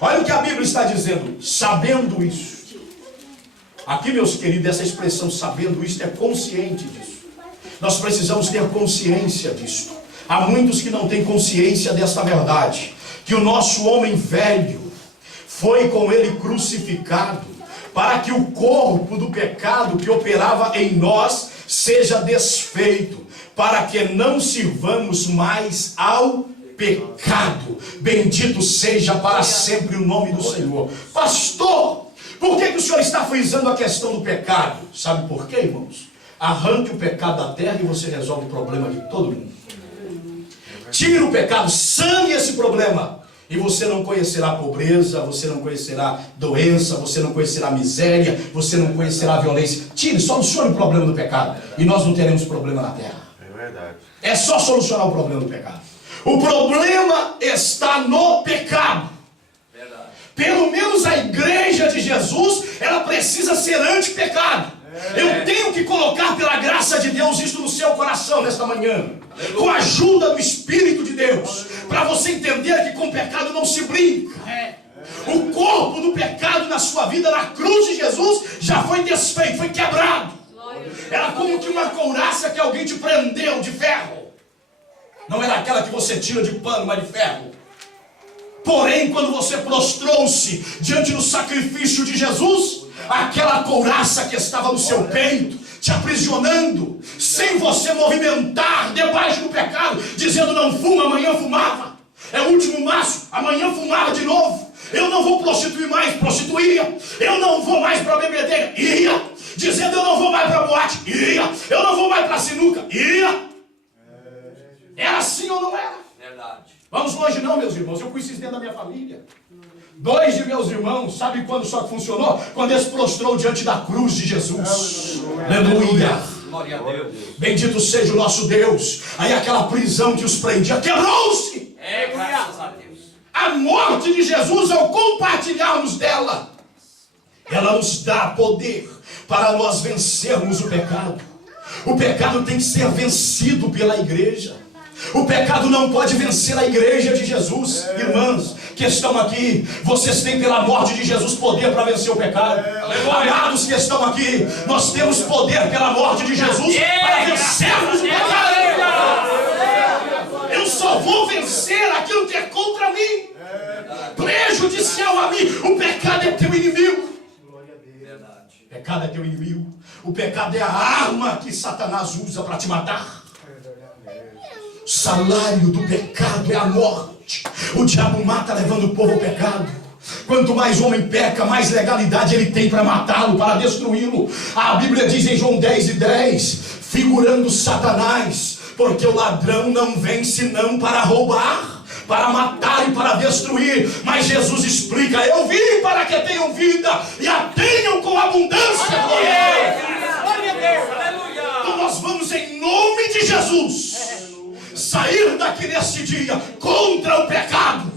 Olha o que a Bíblia está dizendo, sabendo isso. Aqui, meus queridos, essa expressão sabendo isso é consciente disso. Nós precisamos ter consciência disso. Há muitos que não têm consciência desta verdade, que o nosso homem velho foi com ele crucificado, para que o corpo do pecado que operava em nós seja desfeito, para que não sirvamos mais ao pecado. Bendito seja para sempre o nome do Senhor. Pastor, por que o senhor está frisando a questão do pecado? Sabe por quê, irmãos? Arranque o pecado da terra e você resolve o problema de todo mundo. Tire o pecado, sane esse problema, e você não conhecerá pobreza, você não conhecerá doença, você não conhecerá miséria, você não conhecerá violência. Tire, solucione o problema do pecado, e nós não teremos problema na terra. É verdade. É só solucionar o problema do pecado. O problema está no pecado. Verdade. Pelo menos a igreja de Jesus, ela precisa ser anti-pecado. Eu tenho que colocar pela graça de Deus isso no seu coração nesta manhã, com a ajuda do Espírito de Deus, para você entender que com o pecado não se brinca. O corpo do pecado na sua vida, na cruz de Jesus, já foi desfeito, foi quebrado. Era como que uma couraça que alguém te prendeu de ferro. Não era aquela que você tira de pano, mas de ferro. Porém, quando você prostrou-se diante do sacrifício de Jesus, aquela couraça que estava no seu peito, te aprisionando, sem você movimentar debaixo do pecado, dizendo não fuma, amanhã fumava. É o último maço, amanhã fumava de novo. Eu não vou prostituir mais, prostituía. Eu não vou mais para a bebedeira, ia. Dizendo eu não vou mais para a boate, ia. Eu não vou mais para a sinuca, ia. Era assim ou não era? Verdade. Vamos longe não, meus irmãos. Eu conheci isso dentro da minha família. 2 de meus irmãos, sabe quando só que funcionou? Quando eles prostrou diante da cruz de Jesus. Aleluia. Glória a Deus. Bendito seja o nosso Deus. Aí aquela prisão que os prendia quebrou-se. Graças a Deus. A morte de Jesus, ao compartilharmos dela, ela nos dá poder para nós vencermos o pecado. O pecado tem que ser vencido pela igreja. O pecado não pode vencer a igreja de Jesus. Irmãos que estão aqui, vocês têm pela morte de Jesus poder para vencer o pecado. Amados que estão aqui, nós temos poder pela morte de Jesus para vencermos o pecado. Eu só vou vencer aquilo que é contra mim, prejudicial a mim. O pecado é teu inimigo. O pecado é teu inimigo. O pecado é a arma que Satanás usa para te matar. O salário do pecado é a morte. O diabo mata levando o povo ao pecado. Quanto mais o homem peca, mais legalidade ele tem para matá-lo, para destruí-lo. A Bíblia diz em João 10:10, figurando Satanás, porque o ladrão não vem senão para roubar, para matar e para destruir. Mas Jesus explica, eu vim para que tenham vida e a tenham com abundância. Então nós vamos em nome de Jesus sair daqui nesse dia contra o pecado,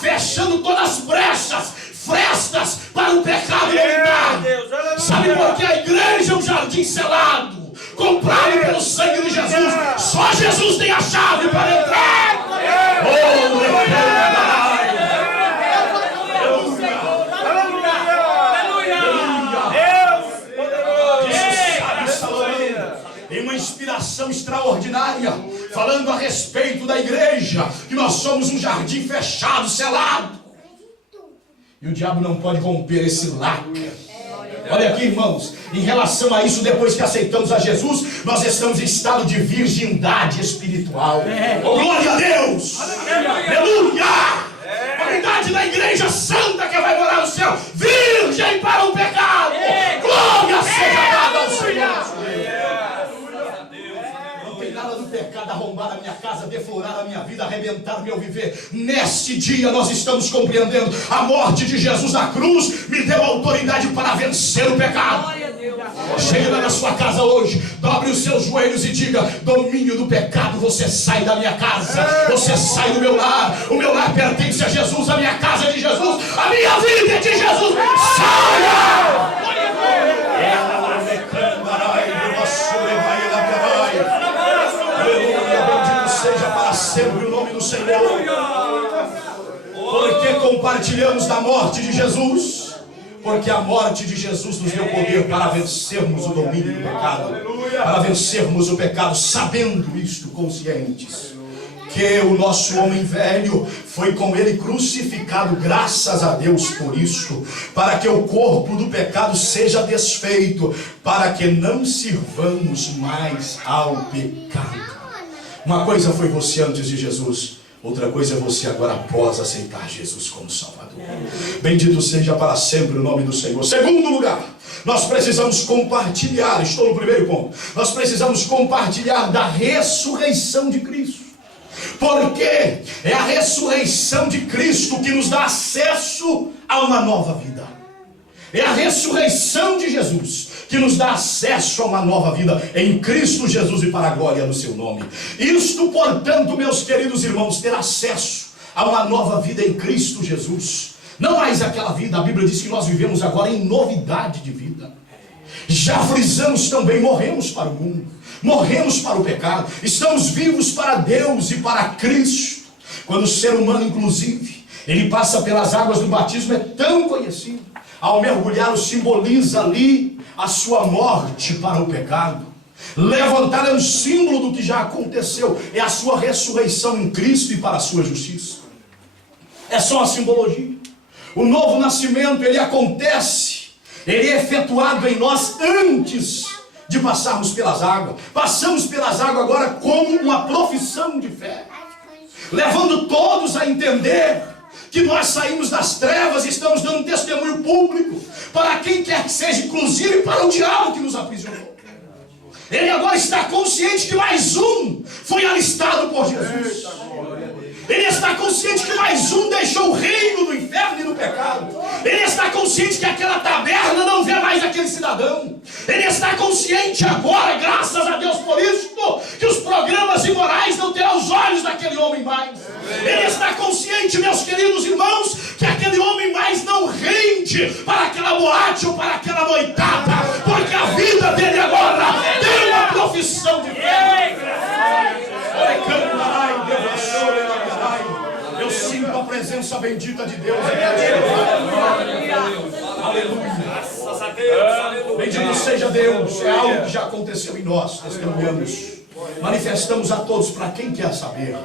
fechando todas as brechas, frestas para o pecado não entrar. Sabe por que a igreja é um jardim selado, comprado pelo sangue de Jesus? Só Jesus tem a chave para entrar. Tem uma inspiração extraordinária falando a respeito da igreja, que nós somos um jardim fechado, selado, e o diabo não pode romper esse lacre. Olha aqui, irmãos, em relação a isso, depois que aceitamos a Jesus, nós estamos em estado de virgindade espiritual. Glória a Deus! Aleluia! A unidade da igreja santa que vai morar no céu, virgem para o pecado. Glória seja dada ao Senhor. Nada do pecado arrombar a minha casa, deflorar a minha vida, arrebentar o meu viver. Neste dia nós estamos compreendendo a morte de Jesus na cruz me deu autoridade para vencer o pecado. Chegue lá na sua casa hoje, dobre os seus joelhos e diga, domínio do pecado, você sai da minha casa, você sai do meu lar. O meu lar pertence a Jesus, a minha casa é de Jesus, a minha vida é de Jesus. Saia! Aleluia, bendito seja para sempre o nome do Senhor. Porque compartilhamos da morte de Jesus, porque a morte de Jesus nos deu poder para vencermos o domínio do pecado, para vencermos o pecado, sabendo isto, conscientes que o nosso homem velho foi com ele crucificado, graças a Deus por isto, para que o corpo do pecado seja desfeito, para que não sirvamos mais ao pecado. Uma coisa foi você antes de Jesus, outra coisa é você agora após aceitar Jesus como Salvador. Bendito seja para sempre o nome do Senhor. Segundo lugar, nós precisamos compartilhar, estou no primeiro ponto, nós precisamos compartilhar da ressurreição de Cristo. Porque é a ressurreição de Cristo que nos dá acesso a uma nova vida. É a ressurreição de Jesus que nos dá acesso a uma nova vida em Cristo Jesus e para a glória do seu nome. Isto, portanto, meus queridos irmãos, ter acesso a uma nova vida em Cristo Jesus. Não mais aquela vida, a Bíblia diz que nós vivemos agora em novidade de vida. Já frisamos também, morremos para o mundo, morremos para o pecado, estamos vivos para Deus e para Cristo. Quando o ser humano, inclusive, ele passa pelas águas do batismo, é tão conhecido. Ao mergulhar, simboliza ali a sua morte para o pecado. Levantar é um símbolo do que já aconteceu, é a sua ressurreição em Cristo e para a sua justiça. É só uma simbologia. O novo nascimento, ele acontece, ele é efetuado em nós antes de passarmos pelas águas. Passamos pelas águas agora como uma profissão de fé, levando todos a entender que nós saímos das trevas e estamos dando um testemunho público para quem quer que seja, inclusive para o diabo que nos aprisionou. Ele agora está consciente que mais um foi alistado por Jesus. Ele está consciente que mais um deixou o reino do inferno e do pecado. Ele está consciente que aquela taberna não vê mais aquele cidadão. Ele está consciente agora, graças a Deus por isto, que os programas imorais não terão os olhos daquele homem mais. Ele está consciente, meus queridos irmãos, que aquele homem mais não rende para aquela boate ou para aquela noitada, porque a vida dele agora tem uma profissão de fé. Eu sinto a presença bendita de Deus. Aleluia. Bendito seja Deus. É algo que já aconteceu em nós. Testemunhamos, manifestamos a todos. Para quem quer saber,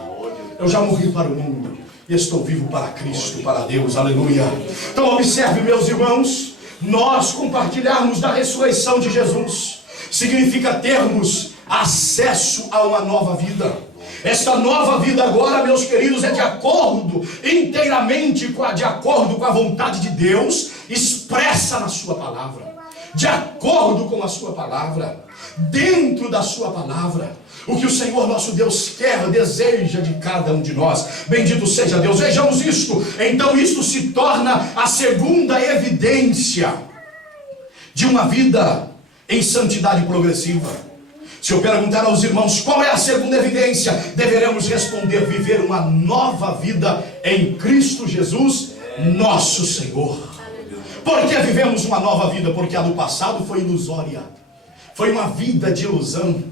eu já morri para o mundo e estou vivo para Cristo, para Deus. Aleluia. Então observe, meus irmãos, nós compartilharmos da ressurreição de Jesus significa termos acesso a uma nova vida. Esta nova vida agora, meus queridos, é de acordo inteiramente de acordo com a vontade de Deus expressa na sua palavra, de acordo com a sua palavra, dentro da sua palavra, o que o Senhor nosso Deus quer, deseja de cada um de nós. Bendito seja Deus. Vejamos isto. Então isto se torna a segunda evidência de uma vida em santidade progressiva. Se eu perguntar aos irmãos qual é a segunda evidência, deveremos responder: viver uma nova vida em Cristo Jesus, nosso Senhor. Por que vivemos uma nova vida? Porque a do passado foi ilusória, foi uma vida de ilusão.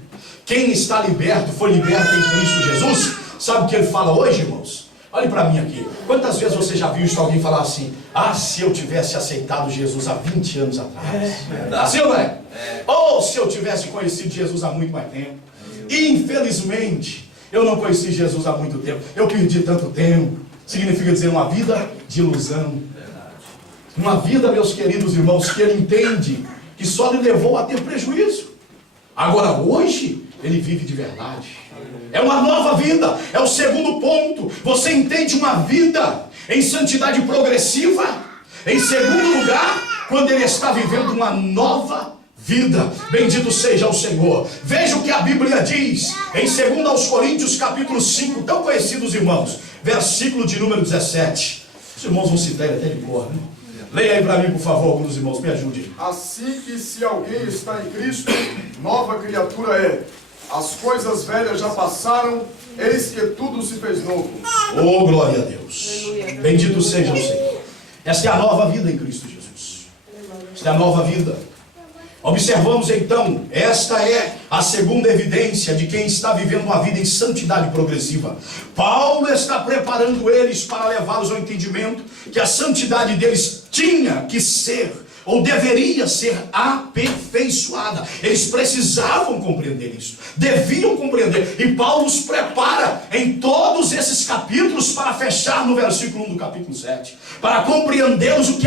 Quem está liberto, foi liberto em Cristo Jesus. Sabe o que ele fala hoje, irmãos? Olhe para mim aqui. Quantas vezes você já viu isso, alguém falar assim: ah, se eu tivesse aceitado Jesus há 20 anos atrás. Assim não é? Ou se eu tivesse conhecido Jesus há muito mais tempo. Infelizmente, eu não conheci Jesus há muito tempo. Eu perdi tanto tempo. Significa dizer uma vida de ilusão. Uma vida, meus queridos irmãos, que ele entende que só lhe levou a ter prejuízo. Agora hoje, ele vive de verdade. É uma nova vida. É o segundo ponto. Você entende uma vida em santidade progressiva. Em segundo lugar, quando ele está vivendo uma nova vida. Bendito seja o Senhor. Veja o que a Bíblia diz em 2 Coríntios capítulo 5, tão conhecidos, irmãos, versículo de número 17. Os irmãos vão citar ele até de cor, né? Leia aí para mim, por favor, alguns irmãos, me ajude. Assim que se alguém está em Cristo, nova criatura é. As coisas velhas já passaram, eis que tudo se fez novo. Oh, glória a Deus. Bendito seja o Senhor. Esta é a nova vida em Cristo Jesus. Esta é a nova vida. Observamos então, esta é a segunda evidência de quem está vivendo uma vida em santidade progressiva. Paulo está preparando eles para levá-los ao entendimento que a santidade deles tinha que ser, ou deveria ser, aperfeiçoada. Eles precisavam compreender isso, deviam compreender, e Paulo os prepara em todos esses capítulos para fechar no versículo 1 do capítulo 7, para compreendê-los o que é